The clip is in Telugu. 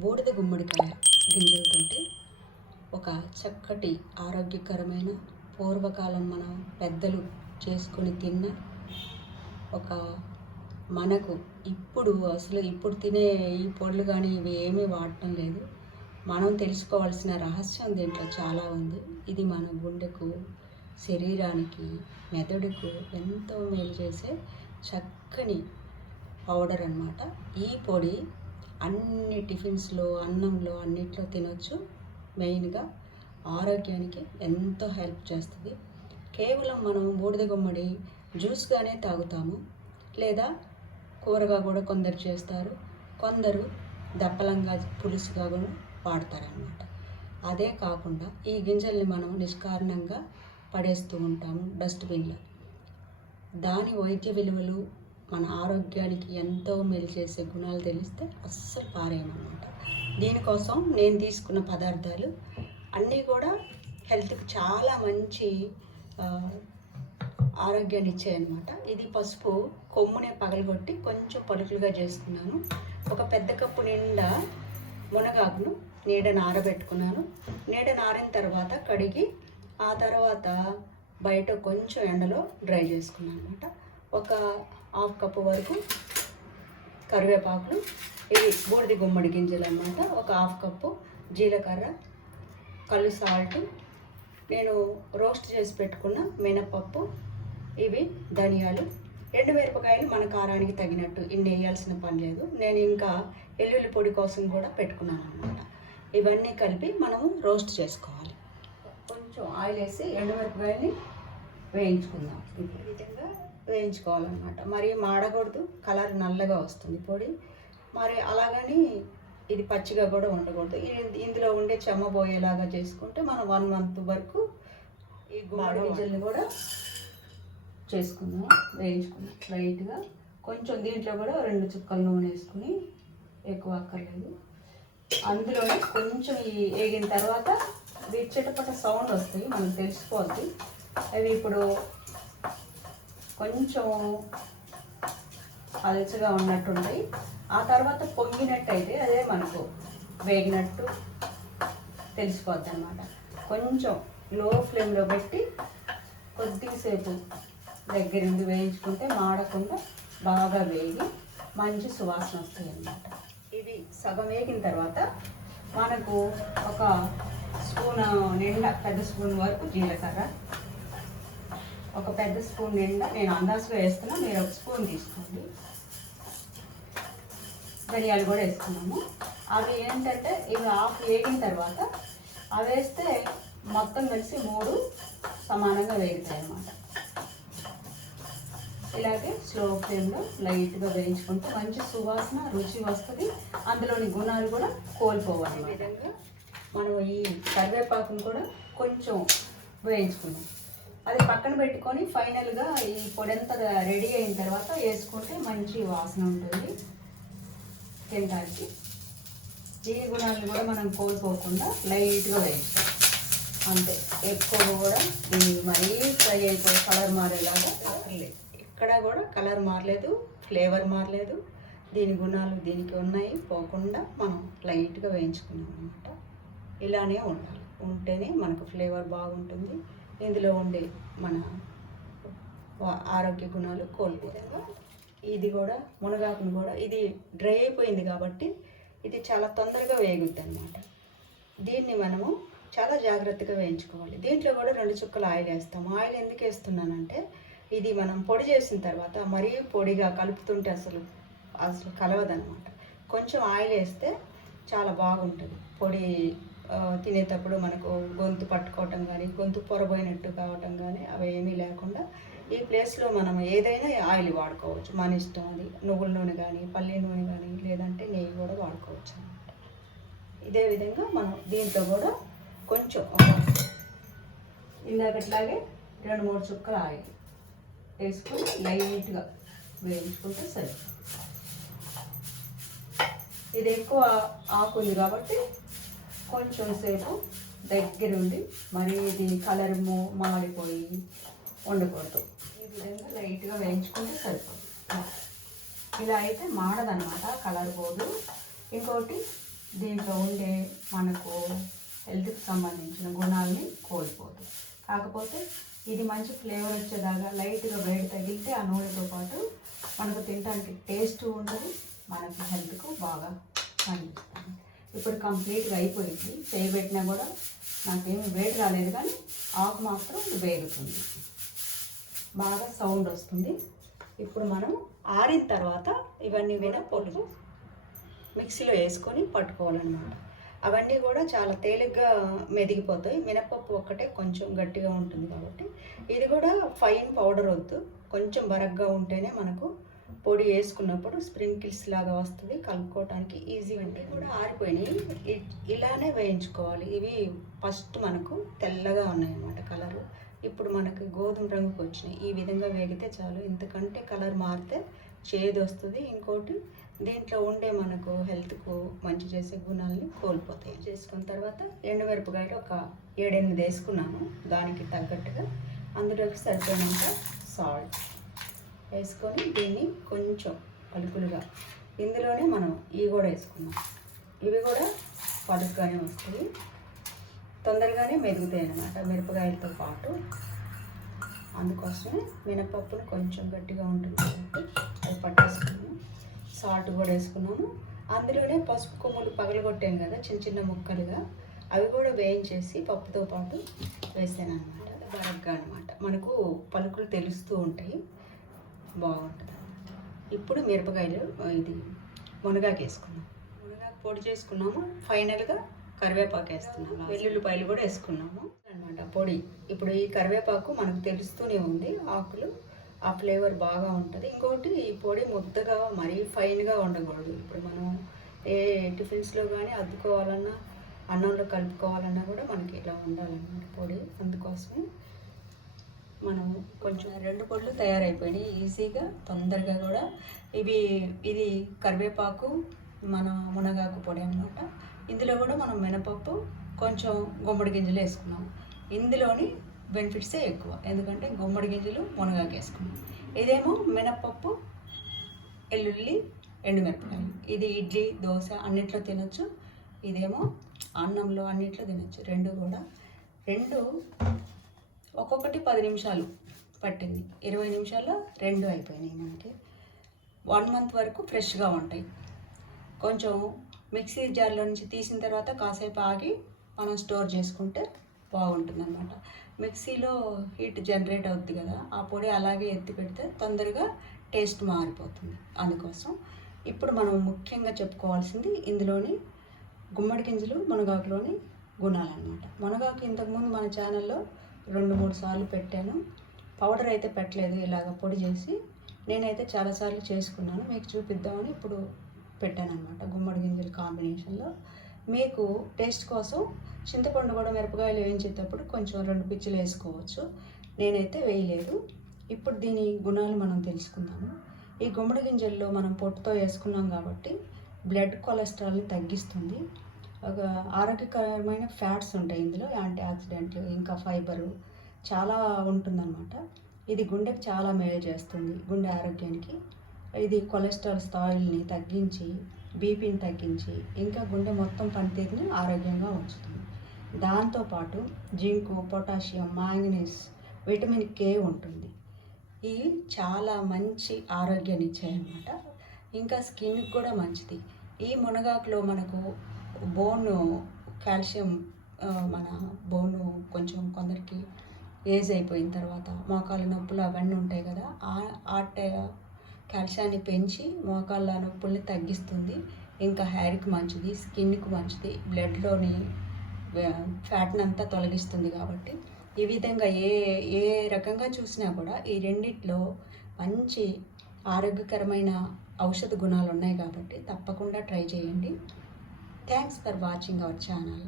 బూడిద గుమ్మడికాయ గింజలతోటి ఒక చక్కటి ఆరోగ్యకరమైన పూర్వకాలం మన పెద్దలు చేసుకొని తిన్న ఒక మనకు ఇప్పుడు తినే ఈ పొడులు కానీ ఇవి ఏమీ వాడటం లేదు. మనం తెలుసుకోవాల్సిన రహస్యం దీంట్లో చాలా ఉంది. ఇది మన గుండెకు, శరీరానికి, మెదడుకు ఎంతో మేలు చేసే చక్కని పౌడర్ అన్నమాట. ఈ పొడి అన్ని టిఫిన్స్లో, అన్నంలో, అన్నిట్లో తినొచ్చు. మెయిన్గా ఆరోగ్యానికి ఎంతో హెల్ప్ చేస్తుంది. కేవలం మనం బూడిద గుమ్మడి జ్యూస్గానే తాగుతాము, లేదా కూరగా కూడా కొందరు చేస్తారు, కొందరు దప్పలంగా పులుసుగా కూడా వాడతారనమాట. అదే కాకుండా ఈ గింజల్ని మనం నిష్కారణంగా పడేస్తూ ఉంటాము డస్ట్బిన్లో. దాని వైద్య విలువలు, మన ఆరోగ్యానికి ఎంతో మేలు చేసే గుణాలు తెలిస్తే అస్సలు పారేయమన్నమాట. దీనికోసం నేను తీసుకున్న పదార్థాలు అన్నీ కూడా హెల్త్కి చాలా మంచి ఆరోగ్యాన్ని ఇచ్చాయన్నమాట. ఇది పసుపు కొమ్మునే పగలగొట్టి కొంచెం పలుకులుగా చేసుకున్నాను. ఒక పెద్ద కప్పు నిండా మునగాకును నీడను ఆరబెట్టుకున్నాను. నీడను ఆరిన తర్వాత కడిగి ఆ తర్వాత బయట కొంచెం ఎండలో డ్రై చేసుకున్నాను అనమాట. ఒక హాఫ్ కప్పు వరకు కరివేపాకులు, ఇవి బూడిద గుమ్మడి గింజలు అన్నమాట. ఒక హాఫ్ కప్పు జీలకర్ర, కల్లు సాల్ట్, నేను రోస్ట్ చేసి పెట్టుకున్న మినపప్పు, ఇవి ధనియాలు, ఎండుమిరపకాయలు మన కారానికి తగినట్టు ఇన్ని వేయాల్సిన పని లేదు. నేను ఇంకా వెల్లుల్లి పొడి కోసం కూడా పెట్టుకున్నాను అన్నమాట. ఇవన్నీ కలిపి మనము రోస్ట్ చేసుకోవాలి. కొంచెం ఆయిల్ వేసి ఎండుమిరపకాయని వేయించుకుందాం. ఈ విధంగా వేయించుకోవాలన్నమాట. మరి మాడకూడదు, కలర్ నల్లగా వస్తుంది పొడి. మరి అలాగని ఇది పచ్చిగా కూడా ఉండకూడదు. ఇందులో ఉండే చెమ్మబోయేలాగా చేసుకుంటే మనం 1 month వరకు ఈ గుమ్మడి గింజల్ని కూడా చేసుకుందాం. వేయించుకుందాం లైట్గా. కొంచెం దీంట్లో కూడా 2 చుక్కల నూనె వేసుకుని, ఎక్కువ అక్కర్లేదు. అందులోనే కొంచెం ఈ వేగిన తర్వాత చిటపట సౌండ్ వస్తాయి, మనకు తెలిసిపోద్ది. అవి ఇప్పుడు కొంచెం పలుచగా ఉన్నట్టుంటాయి. ఆ తర్వాత పొంగినట్టయితే అదే మనకు వేగినట్టు తెలిసిపోద్ది అన్నమాట. కొంచెం లో ఫ్లేమ్లో పెట్టి కొద్దిసేపు దగ్గరుండి వేయించుకుంటే మాడకుండా బాగా వేగి మంచి సువాసన వస్తాయి అన్నమాట. ఇది సగం వేగిన తర్వాత మనకు ఒక స్పూన్ నిండా, పెద్ద స్పూన్ వరకు జీలకర్ర, ఒక పెద్ద స్పూన్ నిండా, నేను అందాజుగా వేస్తున్నా, మీరు ఒక స్పూన్ తీసుకోండి. ధనియాలు కూడా వేసుకున్నాము. అవి ఏంటంటే ఇవి హాఫ్ వేగిన తర్వాత అవి వేస్తే మొత్తం కలిసి 3 సమానంగా వేగుతాయి అన్నమాట. ఇలాగే స్లో ఫ్లేమ్లో లైట్గా వేయించుకుంటే మంచి సువాసన, రుచి వస్తుంది. అందులోని గుణాలు కూడా కోల్పోవాలి. ఈ విధంగా మనం ఈ కరివేపాకును కూడా కొంచెం వేయించుకున్నాం. అది పక్కన పెట్టుకొని ఫైనల్గా ఈ పొడంతా రెడీ అయిన తర్వాత వేసుకుంటే మంచి వాసన ఉంటుంది తినడానికి. దీని గుణాలను కూడా మనం కోల్పోకుండా లైట్గా వేయించాలి అంతే. ఎక్కువ కూడా దీన్ని మరీ ఫ్రై అయిపోయి కలర్ మారేలాగా లేదు. ఇక్కడ కూడా కలర్ మారలేదు, ఫ్లేవర్ మారలేదు. దీని గుణాలు దీనికి ఉన్నాయి, పోకుండా మనం లైట్గా వేయించుకున్నాం అనమాట. ఇలానే ఉండాలి, ఉంటేనే మనకు ఫ్లేవర్ బాగుంటుంది. ఇందులో ఉండే మన ఆరోగ్య గుణాలు కోల్పోతాయి. ఇది కూడా మునగాకును కూడా ఇది డ్రై అయిపోయింది కాబట్టి ఇది చాలా తొందరగా వేగుద్ది అన్నమాట. దీన్ని మనము చాలా జాగ్రత్తగా వేయించుకోవాలి. దీంట్లో కూడా 2 చుక్కలు ఆయిల్ వేస్తాము. ఆయిల్ ఎందుకు వేస్తున్నానంటే ఇది మనం పొడి చేసిన తర్వాత మరీ పొడిగా కలుపుతుంటే అసలు కలవదన్నమాట. కొంచెం ఆయిల్ వేస్తే చాలా బాగుంటుంది. పొడి తినేటప్పుడు మనకు గొంతు పట్టుకోవటం కానీ, గొంతు పొరబోయినట్టు కావటం కానీ అవి ఏమీ లేకుండా ఈ ప్లేస్లో మనం ఏదైనా ఆయిల్ వాడుకోవచ్చు, మన ఇష్టం. అది నువ్వుల నూనె కానీ, పల్లి నూనె కానీ, లేదంటే నెయ్యి కూడా వాడుకోవచ్చు అన్నమాట. ఇదే విధంగా మనం దీంట్లో కూడా కొంచెం ఇందాకట్లాగే 2-3 చుక్కల ఆయిల్ వేసుకొని లైట్గా వేయించుకుంటే సరే. ఇది ఎక్కువ ఆకు ఉంది కాబట్టి కొంచెం సేపు దగ్గరుండి, మరీ దీని కలర్ మాడిపోయి ఉండకూడదు. ఈ విధంగా లైట్గా వేయించుకుంటే సరిపోతుంది. ఇలా అయితే మాడదన్నమాట, కలర్ పోదు. ఇంకోటి దీంట్లో ఉండే మనకు హెల్త్కి సంబంధించిన గుణాలని కోల్పోదు. కాకపోతే ఇది మంచి ఫ్లేవర్ వచ్చేదాకా లైట్గా వేడి తగిలితే ఆ నూనెతో పాటు మనకు తినడానికి టేస్ట్ ఉండదు, మనకు హెల్త్కు బాగా పనిచేస్తుంది. ఇప్పుడు కంప్లీట్గా అయిపోయింది. చేయబెట్టినా కూడా నాకేమి వేడి రాలేదు, కానీ ఆకు మాత్రం వేగుతుంది, బాగా సౌండ్ వస్తుంది. ఇప్పుడు మనం ఆరిన తర్వాత ఇవన్నీ మినప్పొళ్ళు మిక్సీలో వేసుకొని పట్టుకోవాలన్నమాట. అవన్నీ కూడా చాలా తేలిగ్గా మెదిగిపోతాయి. మినపప్పు ఒక్కటే కొంచెం గట్టిగా ఉంటుంది కాబట్టి ఇది కూడా ఫైన్ పౌడర్ వద్దు, కొంచెం బరగ్గా ఉంటేనే మనకు పొడి వేసుకున్నప్పుడు స్ప్రింకిల్స్ లాగా వస్తుంది, కలుపుకోవడానికి ఈజీ. అంటే కూడా ఆరిపోయినాయి, ఇలానే వేయించుకోవాలి. ఇవి ఫస్ట్ మనకు తెల్లగా ఉన్నాయన్నమాట కలరు. ఇప్పుడు మనకు గోధుమ రంగుకి వచ్చినాయి. ఈ విధంగా వేగితే చాలు, ఇంతకంటే కలర్ మారితే చేదు వస్తుంది. ఇంకోటి దీంట్లో ఉండే మనకు హెల్త్కు మంచి చేసే గుణాలని కోల్పోతాయి. చేసుకున్న తర్వాత ఎండుమిరపకాయలు ఒక 7-8 వేసుకున్నాను, దానికి తగ్గట్టుగా. అందులోకి సరిపోయినంత సాల్ట్ వేసుకొని దీన్ని కొంచెం పలుకులుగా, ఇందులోనే మనం ఇవి కూడా వేసుకున్నాం. ఇవి కూడా పలుకుగానే వస్తాయి, తొందరగానే మెరుగుతాయి అన్నమాట మిరపకాయలతో పాటు. అందుకోసమే మినపప్పును కొంచెం గట్టిగా ఉంటుంది కాబట్టి అది పట్టేసుకున్నాము. సాల్ట్ కూడా వేసుకున్నాము. అందులోనే పసుపు కొమ్ములు పగలగొట్టాను కదా చిన్న చిన్న ముక్కలుగా, అవి కూడా వేయించేసి పప్పుతో పాటు వేసాను అనమాట. బరగ్గా అనమాట, మనకు పలుకులు తెలుస్తూ ఉంటాయి, బాగుంటుంది. ఇప్పుడు మిరపకాయలు ఇది మునగాకు వేసుకున్నాం, మునగాకు పొడి చేసుకున్నాము. ఫైనల్గా కరివేపాకు వేస్తున్నాము, వెల్లుల్లిపాయలు కూడా వేసుకున్నాము అనమాట పొడి. ఇప్పుడు ఈ కరివేపాకు మనకు తెలుస్తూనే ఉంది, ఆకులు ఆ ఫ్లేవర్ బాగా ఉంటుంది. ఇంకోటి ఈ పొడి ముద్దగా మరీ ఫైన్గా ఉండకూడదు. ఇప్పుడు మనం ఏ టిఫిన్స్లో కానీ అద్దుకోవాలన్నా అన్నంలో కలుపుకోవాలన్నా కూడా మనకి ఇలా ఉండాలన్నమాట పొడి. అందుకోసమే మనం కొంచెం 2 పొడులు తయారైపోయినాయి ఈజీగా, తొందరగా కూడా. ఇది కరివేపాకు, మన మునగాకు పొడి అన్నమాట. ఇందులో కూడా మనం మినపప్పు, కొంచెం గుమ్మడి గింజలు వేసుకున్నాం. ఇందులోని బెనిఫిట్సే ఎక్కువ, ఎందుకంటే గుమ్మడి గింజలు మునగాకు వేసుకున్నాం. ఇదేమో మినపప్పు, ఎల్లుల్లి, ఎండుమిరపకాయలు. ఇది ఇడ్లీ, దోశ అన్నిట్లో తినొచ్చు. ఇదేమో అన్నంలో అన్నిట్లో తినొచ్చు. రెండు ఒక్కొక్కటి 10 నిమిషాలు పట్టింది. 20 నిమిషాల్లో 2 అయిపోయినాయి మనకి. 1 మంత్ వరకు ఫ్రెష్గా ఉంటాయి. కొంచెం మిక్సీ జార్లో నుంచి తీసిన తర్వాత కాసేపు ఆగి మనం స్టోర్ చేసుకుంటే బాగుంటుంది అన్నమాట. మిక్సీలో హీట్ జనరేట్ అవుద్ది కదా, ఆ పొడి అలాగే ఎత్తి పెడితే తొందరగా టేస్ట్ మారిపోతుంది. అందుకోసం ఇప్పుడు మనం ముఖ్యంగా చెప్పుకోవాల్సింది ఇందులోని గుమ్మడి గింజలు, మునగాకులోని గుణాలన్నమాట. మునగాకు ఇంతకుముందు మన ఛానల్లో 2-3 సార్లు పెట్టాను, పౌడర్ అయితే పెట్టలేదు. ఇలాగ పొడి చేసి నేనైతే చాలాసార్లు చేసుకున్నాను, మీకు చూపిద్దామని ఇప్పుడు పెట్టాను అనమాట. గుమ్మడి గింజలు కాంబినేషన్లో మీకు టేస్ట్ కోసం చింతపండు కూడా మిరపకాయలు వేయించేటప్పుడు కొంచెం 2 పిచ్చిలు వేసుకోవచ్చు, నేనైతే వేయలేదు. ఇప్పుడు దీని గుణాలు మనం తెలుసుకుందాము. ఈ గుమ్మడి గింజల్లో మనం పొట్టుతో వేసుకున్నాం కాబట్టి బ్లడ్ కొలెస్ట్రాల్ని తగ్గిస్తుంది. ఒక ఆరోగ్యకరమైన ఫ్యాట్స్ ఉంటాయి ఇందులో, యాంటీ ఆక్సిడెంట్లు, ఇంకా ఫైబరు చాలా ఉంటుందన్నమాట. ఇది గుండెకి చాలా మేలు చేస్తుంది, గుండె ఆరోగ్యానికి. ఇది కొలెస్ట్రాల్ స్థాయిల్ని తగ్గించి, బీపీని తగ్గించి, ఇంకా గుండె మొత్తం పనితీరుని ఆరోగ్యంగా ఉంచుతుంది. దాంతోపాటు zinc, potassium, manganese, vitamin K ఉంటుంది. ఇవి చాలా మంచి ఆరోగ్యాన్ని ఇచ్చాయన్నమాట. ఇంకా స్కిన్కి కూడా మంచిది. ఈ మునగాకులో మనకు బోన్ కాల్షియం, మన బోను కొంచెం కొందరికి ఏజ్ అయిపోయిన తర్వాత మోకాళ్ళ నొప్పులు అవన్నీ ఉంటాయి కదా, ఆ కాల్షియాన్ని పెంచి మోకాళ్ళ నొప్పుల్ని తగ్గిస్తుంది. ఇంకా హెయిర్కి మంచిది, స్కిన్కి మంచిది, బ్లడ్లోని ఫ్యాట్ని అంతా తొలగిస్తుంది. కాబట్టి ఈ విధంగా ఏ రకంగా చూసినా కూడా ఈ రెండిట్లో మంచి ఆరోగ్యకరమైన ఔషధ గుణాలు ఉన్నాయి కాబట్టి తప్పకుండా ట్రై చేయండి. Thanks for watching our channel.